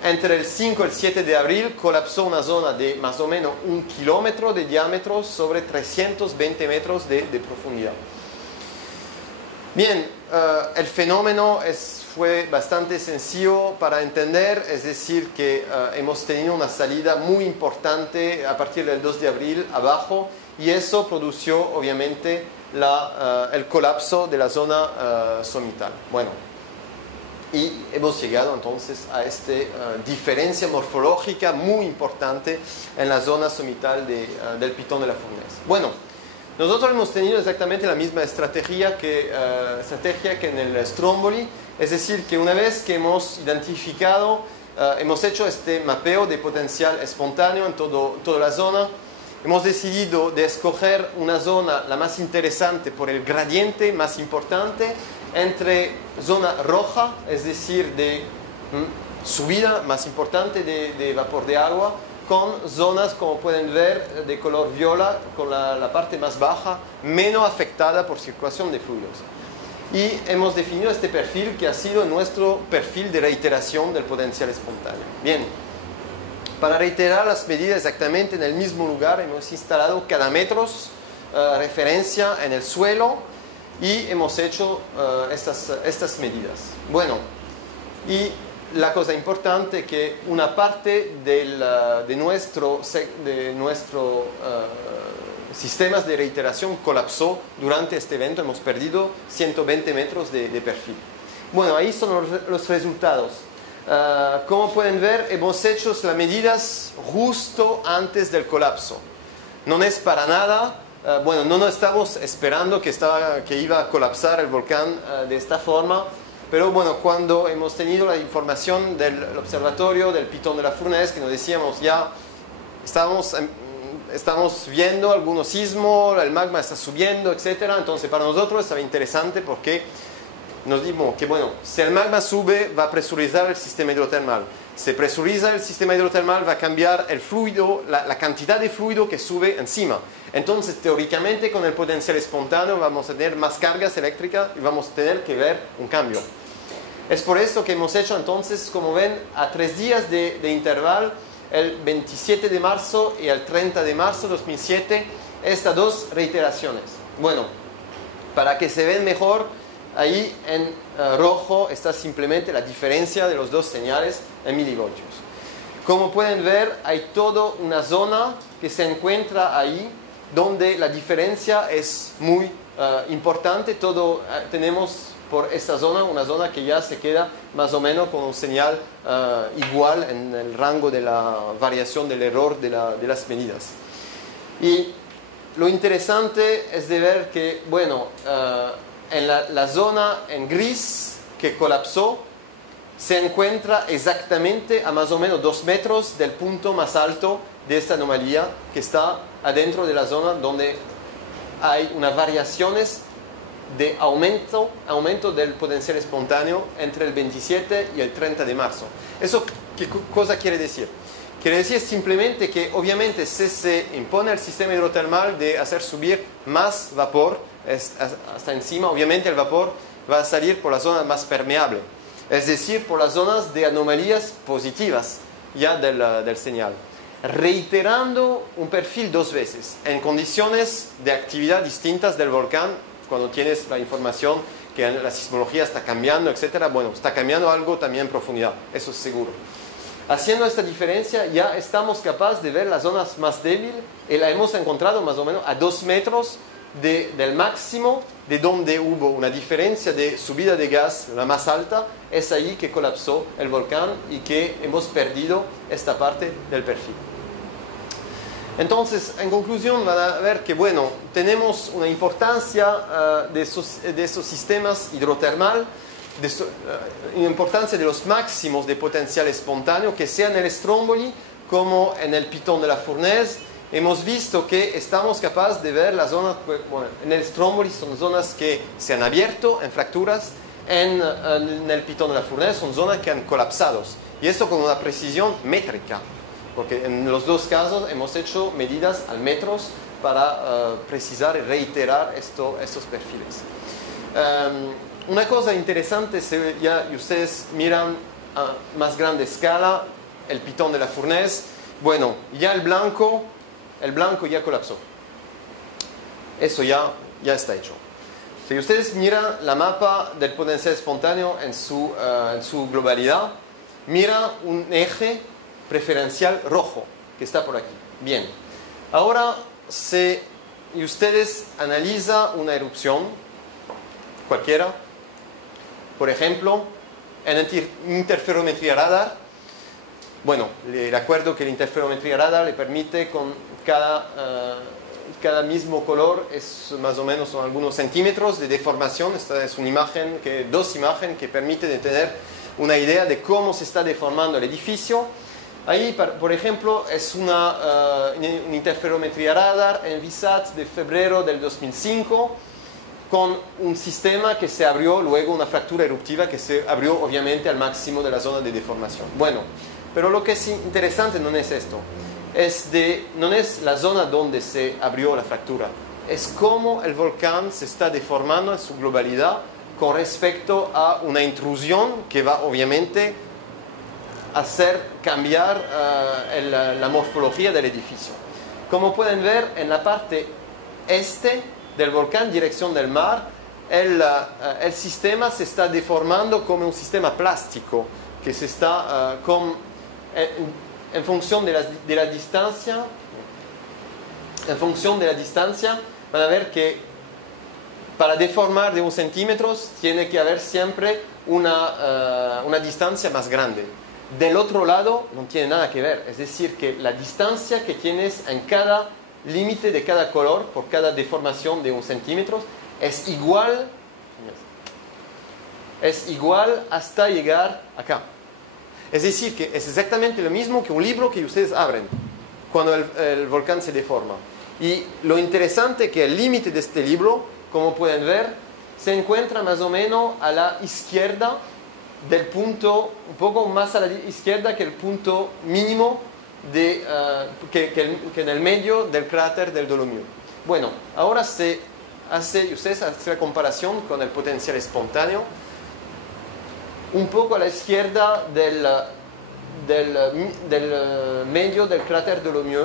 entre el 5 y el 7 de abril colapsó una zona de más o menos 1 kilómetro de diámetro sobre 320 metros de profundidad. Bien, el fenómeno fue bastante sencillo para entender, es decir, que hemos tenido una salida muy importante a partir del 2 de abril abajo, y eso produjo obviamente el colapso de la zona somital. Bueno, y hemos llegado entonces a esta diferencia morfológica muy importante en la zona somital del Pitón de la Fournaise. Bueno, nosotros hemos tenido exactamente la misma estrategia que en el Stromboli, es decir, que una vez que hemos identificado, hemos hecho este mapeo de potencial espontáneo en toda la zona, hemos decidido de escoger una zona la más interesante por el gradiente más importante entre zona roja, es decir, de subida más importante de vapor de agua, con zonas, como pueden ver, de color viola, con la parte más baja, menos afectada por circulación de fluidos. Y hemos definido este perfil que ha sido nuestro perfil de reiteración del potencial espontáneo. Bien, para reiterar las medidas exactamente en el mismo lugar, hemos instalado cadametros, referencia en el suelo, y hemos hecho estas medidas. Bueno, y la cosa importante es que una parte de nuestro sistemas de reiteración colapsó durante este evento. Hemos perdido 120 metros de perfil. Bueno, ahí son los resultados. Como pueden ver, hemos hecho las medidas justo antes del colapso. No es para nada, bueno, no estamos esperando que iba a colapsar el volcán de esta forma, pero bueno, cuando hemos tenido la información del observatorio del Pitón de la Fournaise, que nos decíamos ya, estamos viendo algunos sismos, el magma está subiendo, etc. Entonces para nosotros estaba interesante porque nos dimos que, bueno, si el magma sube, va a presurizar el sistema hidrotermal. Se presuriza el sistema hidrotermal, va a cambiar el fluido, la cantidad de fluido que sube encima. Entonces, teóricamente, con el potencial espontáneo vamos a tener más cargas eléctricas y vamos a tener que ver un cambio. Es por esto que hemos hecho, entonces, como ven, a 3 días de intervalo, el 27 de marzo y el 30 de marzo de 2007, estas dos reiteraciones. Bueno, para que se vean mejor, ahí en rojo está simplemente la diferencia de los dos señales en milivoltios. Como pueden ver, hay toda una zona que se encuentra ahí donde la diferencia es muy importante. Tenemos por esta zona una zona que ya se queda más o menos con un señal igual en el rango de la variación del error de las medidas. Y lo interesante es de ver que, bueno, en la zona en gris que colapsó se encuentra exactamente a más o menos 2 metros del punto más alto de esta anomalía, que está adentro de la zona donde hay unas variaciones de aumento del potencial espontáneo entre el 27 y el 30 de marzo. ¿Eso qué cosa quiere decir? Quiere decir simplemente que obviamente si se impone al sistema hidrotermal de hacer subir más vapor hasta encima, obviamente el vapor va a salir por la zona más permeable, es decir, por las zonas de anomalías positivas ya del señal, reiterando un perfil 2 veces en condiciones de actividad distintas del volcán. Cuando tienes la información que la sismología está cambiando, etc., bueno, está cambiando algo también en profundidad, eso es seguro. Haciendo esta diferencia ya estamos capaces de ver las zonas más débiles y la hemos encontrado más o menos a 2 metros del máximo de donde hubo una diferencia de subida de gas, la más alta. Es ahí que colapsó el volcán y que hemos perdido esta parte del perfil. Entonces, en conclusión, van a ver que, bueno, tenemos una importancia de estos sistemas hidrotermal, una importancia de los máximos de potencial espontáneo, que sea en el Stromboli como en el Pitón de la Fournaise. Hemos visto que estamos capaces de ver las zonas, bueno, en el Stromboli son zonas que se han abierto en fracturas, en el Pitón de la Fournaise son zonas que han colapsado. Y esto con una precisión métrica, porque en los dos casos hemos hecho medidas al metros para precisar y reiterar estos perfiles. Una cosa interesante, ya ustedes miran a más grande escala el Pitón de la Fournaise. Bueno, ya el blanco ya colapsó. Eso ya está hecho. Si ustedes miran la mapa del potencial espontáneo en su globalidad, mira un eje preferencial rojo que está por aquí. Bien. Ahora, si ustedes analizan una erupción cualquiera, por ejemplo, en interferometría radar, bueno, le recuerdo que la interferometría radar le permite con cada mismo color, es más o menos son algunos centímetros de deformación. Esta es una imagen, dos imágenes que permiten tener una idea de cómo se está deformando el edificio. Ahí, por ejemplo, es una interferometría radar en VISAT de febrero del 2005, con un sistema que se abrió, luego una fractura eruptiva que se abrió obviamente al máximo de la zona de deformación. Bueno, pero lo que es interesante no es esto, no es la zona donde se abrió la fractura, es cómo el volcán se está deformando en su globalidad con respecto a una intrusión que va obviamente a hacer cambiar la morfología del edificio. Como pueden ver, en la parte este del volcán, dirección del mar, el sistema se está deformando como un sistema plástico, que se está en función de la distancia, en función de la distancia, van a ver que para deformar de 1 centímetro tiene que haber siempre una distancia más grande. Del otro lado no tiene nada que ver, es decir, que la distancia que tienes en cada límite de cada color por cada deformación de 1 centímetro es igual hasta llegar acá. Es decir, que es exactamente lo mismo que un libro que ustedes abren cuando el volcán se deforma. Y lo interesante es que el límite de este libro, como pueden ver, se encuentra más o menos a la izquierda del punto, un poco más a la izquierda que el punto mínimo que en el medio del cráter del Dolomieu. Bueno, ahora ustedes hacen la comparación con el potencial espontáneo, un poco a la izquierda del medio del cráter Dolomieu.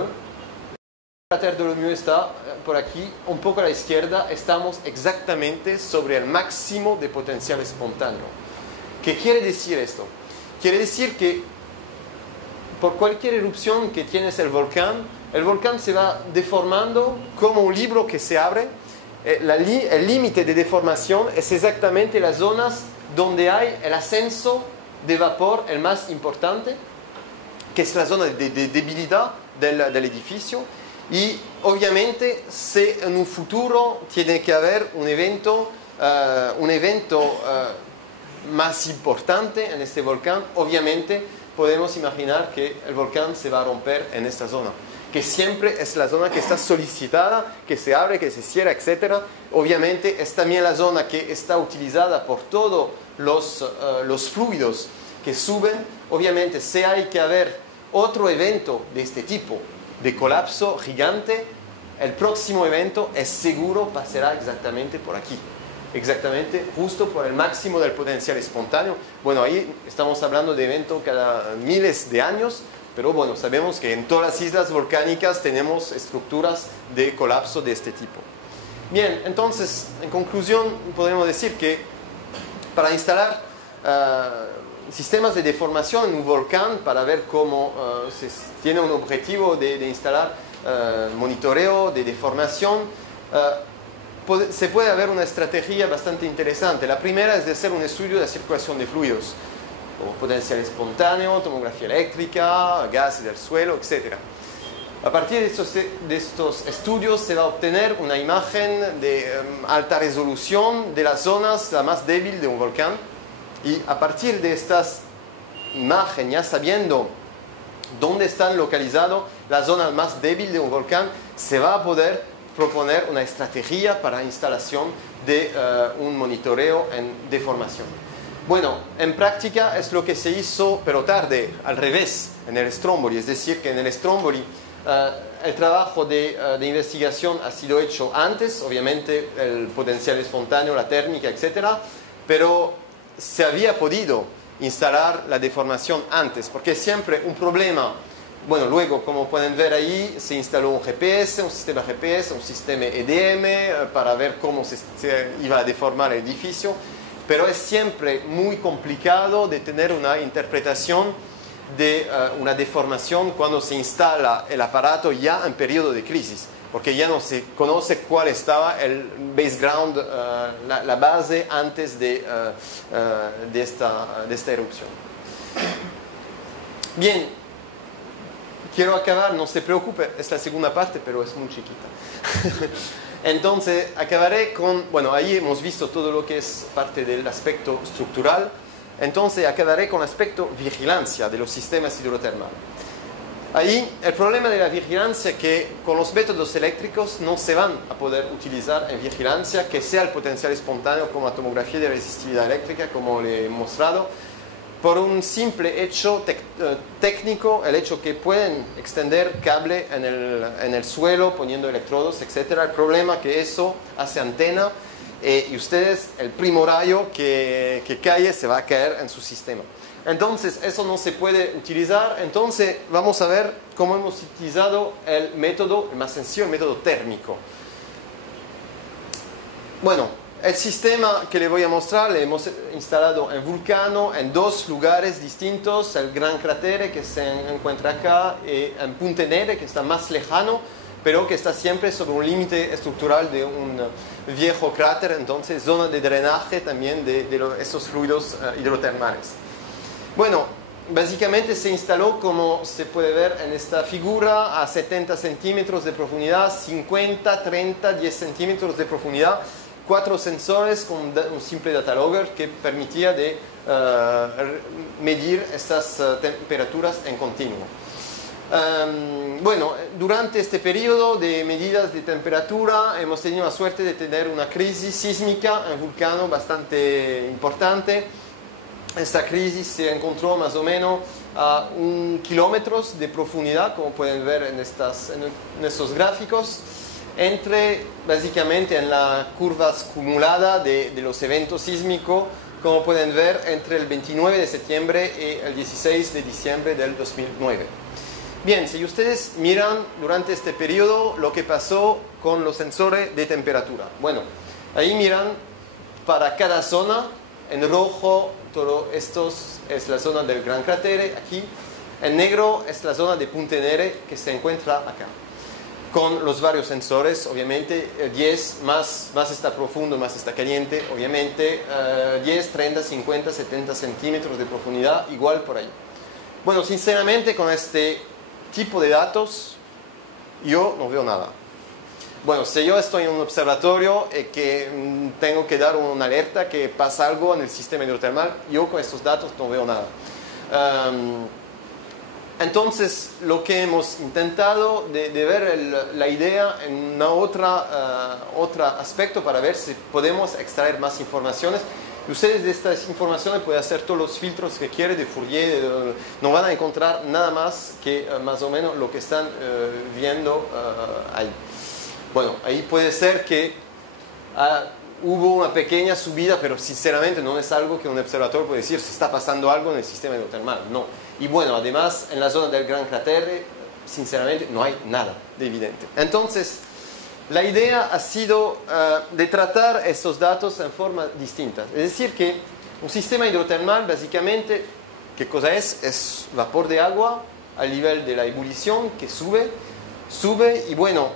El cráter Dolomieu está por aquí, un poco a la izquierda, estamos exactamente sobre el máximo de potencial espontáneo. ¿Qué quiere decir esto? Quiere decir que por cualquier erupción que tienes el volcán se va deformando como un libro que se abre. El límite de deformación es exactamente las zonas donde hay el ascenso de vapor, el más importante, que es la zona de debilidad del edificio. Y obviamente, si en un futuro tiene que haber un evento más importante en este volcán, obviamente podemos imaginar que el volcán se va a romper en esta zona, que siempre es la zona que está solicitada, que se abre, que se cierra, etc. Obviamente es también la zona que está utilizada por todos los fluidos que suben. Obviamente, si hay que haber otro evento de este tipo, de colapso gigante, el próximo evento es seguro pasará exactamente por aquí, exactamente justo por el máximo del potencial espontáneo. Bueno, ahí estamos hablando de eventos cada miles de años, pero bueno, sabemos que en todas las islas volcánicas tenemos estructuras de colapso de este tipo. Bien, entonces, en conclusión, podemos decir que para instalar sistemas de deformación en un volcán, para ver cómo se tiene un objetivo de instalar monitoreo de deformación, se puede haber una estrategia bastante interesante. La primera es de hacer un estudio de la circulación de fluidos, como potencial espontáneo, tomografía eléctrica, gases del suelo, etc. A partir de estos estudios se va a obtener una imagen de alta resolución de las zonas la más débil de un volcán. Y a partir de estas imágenes, ya sabiendo dónde están localizadas las zonas más débiles de un volcán, se va a poder proponer una estrategia para instalación de un monitoreo en deformación. Bueno, en práctica es lo que se hizo, pero tarde, al revés, en el Stromboli. Es decir, que en el Stromboli el trabajo de investigación ha sido hecho antes, obviamente el potencial espontáneo, la térmica, etc. Pero se había podido instalar la deformación antes, porque es siempre un problema. Bueno, luego, como pueden ver ahí, se instaló un GPS, un sistema GPS, un sistema EDM para ver cómo se iba a deformar el edificio, pero es siempre muy complicado de tener una interpretación de una deformación cuando se instala el aparato ya en periodo de crisis, porque ya no se conoce cuál estaba el baseground, la base antes de esta erupción. Bien, quiero acabar, no se preocupe, es la segunda parte, pero es muy chiquita. Entonces, acabaré con, bueno, ahí hemos visto todo lo que es parte del aspecto estructural. Entonces, acabaré con el aspecto vigilancia de los sistemas hidrotermales. Ahí el problema de la vigilancia es que con los métodos eléctricos no se van a poder utilizar en vigilancia que sea el potencial espontáneo como la tomografía de resistividad eléctrica, como le he mostrado, por un simple hecho técnico, el hecho que pueden extender cable en el suelo poniendo electrodos, etc. El problema es que eso hace antena y ustedes, el primo rayo que cae se va a caer en su sistema. Entonces, eso no se puede utilizar. Entonces, vamos a ver cómo hemos utilizado el más sencillo, el método térmico. Bueno, el sistema que le voy a mostrar le hemos instalado en Vulcano en dos lugares distintos, el Gran Cratere que se encuentra acá y en Punta Nere que está más lejano, pero que está siempre sobre un límite estructural de un viejo cráter, entonces zona de drenaje también de estos fluidos hidrotermales. Bueno, básicamente se instaló, como se puede ver en esta figura, a 70 centímetros de profundidad, 50, 30, 10 centímetros de profundidad, 4 sensores con un simple data logger que permitía de medir estas temperaturas en continuo. Bueno, durante este periodo de medidas de temperatura hemos tenido la suerte de tener una crisis sísmica en Vulcano bastante importante. Esta crisis se encontró más o menos a 1 kilómetro de profundidad, como pueden ver en estos gráficos, básicamente en la curva acumulada de los eventos sísmicos, como pueden ver, entre el 29 de septiembre y el 16 de diciembre del 2009. Bien, si ustedes miran durante este periodo lo que pasó con los sensores de temperatura. Bueno, ahí miran para cada zona, en rojo, todo esto es la zona del Gran Cratere, aquí. En negro es la zona de Punta Nere que se encuentra acá. Con los varios sensores, obviamente, 10 más está profundo, más está caliente, obviamente, 10, 30, 50, 70 centímetros de profundidad, igual por ahí. Bueno, sinceramente, con este tipo de datos, yo no veo nada. Bueno, si yo estoy en un observatorio y que tengo que dar una alerta que pasa algo en el sistema hidrotermal, yo con estos datos no veo nada. Entonces, lo que hemos intentado de ver la idea en otro aspecto para ver si podemos extraer más informaciones. Y ustedes de estas informaciones pueden hacer todos los filtros que quieren de Fourier, no van a encontrar nada más que más o menos lo que están viendo ahí. Bueno, ahí puede ser que hubo una pequeña subida, pero sinceramente no es algo que un observador puede decir si está pasando algo en el sistema hidrotermal, no. Y bueno, además en la zona del Gran Cratere, sinceramente no hay nada de evidente. Entonces, la idea ha sido de tratar estos datos en forma distinta. Es decir, que un sistema hidrotermal básicamente, ¿qué cosa es? Es vapor de agua al nivel de la ebullición que sube y bueno,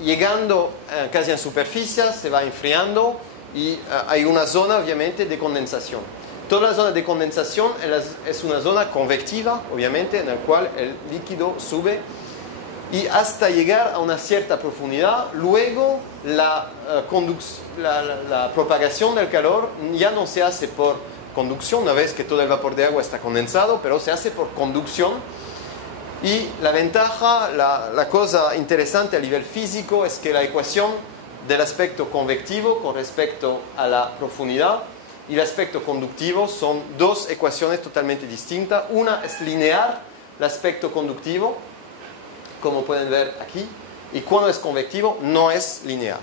llegando casi en superficie, se va enfriando y hay una zona obviamente de condensación. Toda la zona de condensación es una zona convectiva, obviamente, en la cual el líquido sube y hasta llegar a una cierta profundidad. Luego la propagación del calor ya no se hace por conducción, una vez que todo el vapor de agua está condensado, pero se hace por conducción. Y la ventaja, la cosa interesante a nivel físico es que la ecuación del aspecto convectivo con respecto a la profundidad y el aspecto conductivo son dos ecuaciones totalmente distintas. Una es lineal, el aspecto conductivo, como pueden ver aquí, y cuando es convectivo no es lineal.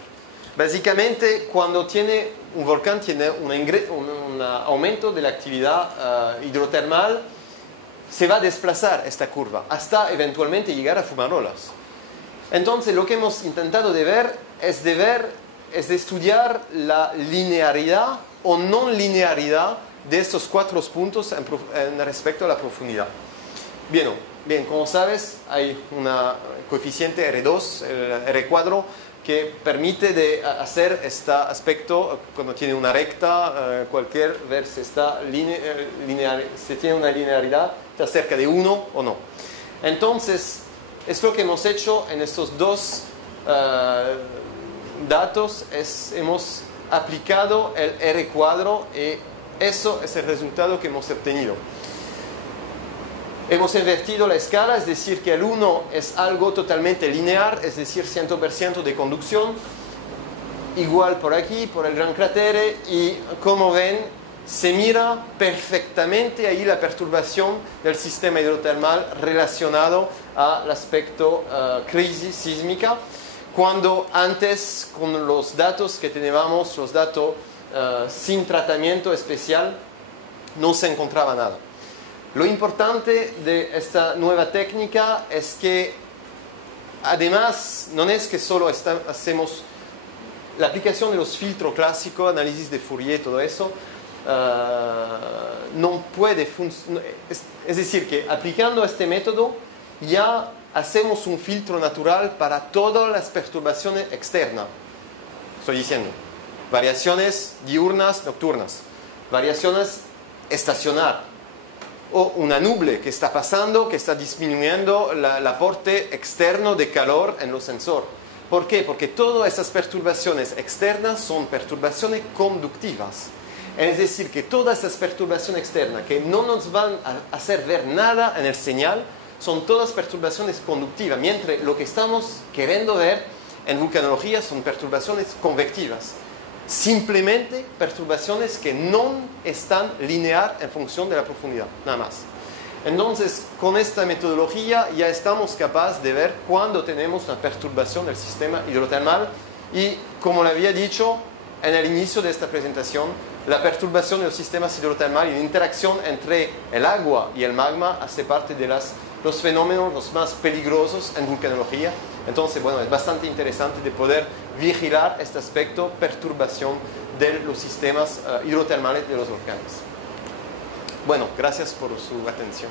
Básicamente, cuando tiene un volcán tiene un aumento de la actividad hidrotermal, se va a desplazar esta curva hasta eventualmente llegar a fumarolas. Entonces, lo que hemos intentado de ver es de estudiar la linearidad o no linearidad de estos 4 puntos en respecto a la profundidad. Bien, como sabes, hay un coeficiente R2, el R cuadro, que permite de hacer este aspecto cuando tiene una recta, ver si si tiene una linearidad, está cerca de 1 o no. Entonces, es lo que hemos hecho en estos dos datos, hemos aplicado el R cuadro y eso es el resultado que hemos obtenido. Hemos invertido la escala, es decir, que el 1 es algo totalmente lineal, es decir, 100% de conducción. Igual por aquí, por el Gran Cratere, y como ven, se mira perfectamente ahí la perturbación del sistema hidrotermal relacionado al aspecto crisis sísmica, cuando antes, con los datos que teníamos, los datos sin tratamiento especial, no se encontraba nada. Lo importante de esta nueva técnica es que además no es que solo hacemos la aplicación de los filtros clásicos, análisis de Fourier, todo eso, no puede funcionar. Es decir, que aplicando este método ya hacemos un filtro natural para todas las perturbaciones externas. Estoy diciendo, variaciones diurnas, nocturnas, variaciones estacionales, o una nube que está pasando, que está disminuyendo el aporte externo de calor en los sensores. ¿Por qué? Porque todas esas perturbaciones externas son perturbaciones conductivas. Es decir, que todas esas perturbaciones externas que no nos van a hacer ver nada en el señal, son todas perturbaciones conductivas, mientras lo que estamos queriendo ver en vulcanología son perturbaciones convectivas. Simplemente perturbaciones que no están lineal en función de la profundidad, nada más. Entonces, con esta metodología ya estamos capaces de ver cuándo tenemos una perturbación del sistema hidrotermal y, como le había dicho en el inicio de esta presentación, la perturbación de los sistemas hidrotermales y la interacción entre el agua y el magma hace parte de los fenómenos los más peligrosos en vulcanología. Entonces, bueno, es bastante interesante de poder vigilar este aspecto, perturbación de los sistemas hidrotermales de los volcanes. Bueno, gracias por su atención.